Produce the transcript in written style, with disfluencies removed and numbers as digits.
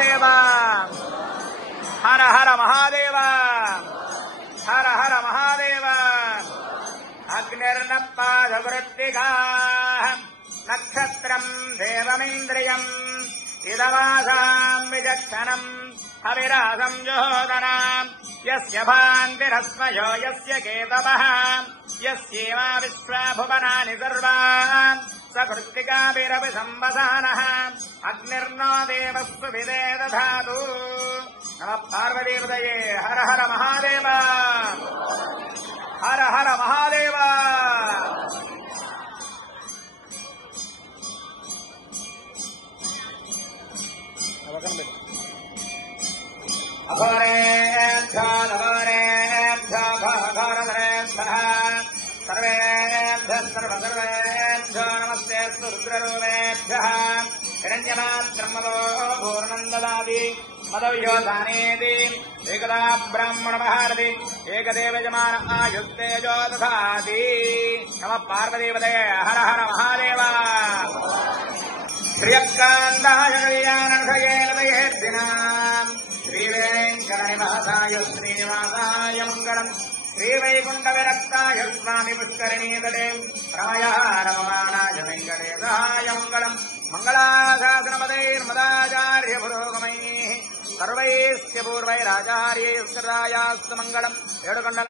महादेव हर हर महादेव हर हर महादेव अग्निर्नपादवृत्तिका नक्षत्रम् देवमिन्द्रियम् इदवासाम् विचक्षणम् हविरासम् जोदनाम् यस्य भान्तिरस्मयो यस्य केतवः यस्येवा विश्वा भुवनानि सर्वान् सकृत्तिकाभिरपि संवसानः अग्निर्नो देवस्तु विदे दधातु नमः पार्वतीपतये हर हर महादेव हर हर महादेव अघोरेभ्यो नघोरेभ्यो घोरघोरेभ्यः सर्वेभ्यः सर्वसर्वेभ्यो नमस्तेऽस्तु रुद्ररूपेभ्यः हिरण्यमात्रमदो पूर्णम् ददाति मदव्योधानेति एकदा ब्राह्मणमहारति एकदेव यजमान आयुस्तेजो दधाति नमः पार्वतीपतये हर हर महादेव श्रियकान्ताय कल्याणधयेर्दिनाम् श्रीवेङ्कटनिवासाय श्रीनिवासाय मङ्गलम् श्रीवैकुण्ठविरक्ताय स्वामि पुष्करिणीतटे प्रमयारममानाय वेङ्कटेशाय मङ्गलम् मङ्गलाशासनपदैर्मदाचार्यपुरोगमैः सर्वैश्च पूर्वैराचार्यैः सदायास्तु मङ्गलम्